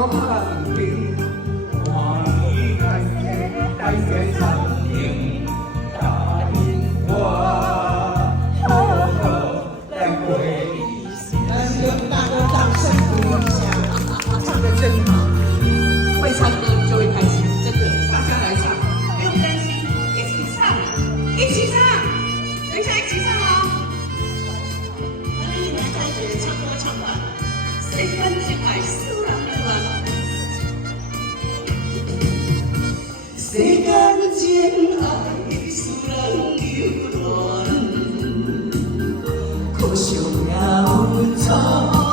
勇肯定，我已感谢感谢上天答应我，来回忆起。大哥掌声鼓励一下，唱得真好，会唱歌就会开心，真的，大家来唱，不用担心，一起唱，一起唱，等一下一起唱哦。欢迎你们开始唱歌唱吧，谁跟几百素人对吧？世间真爱使人犹乱，可惜也有错。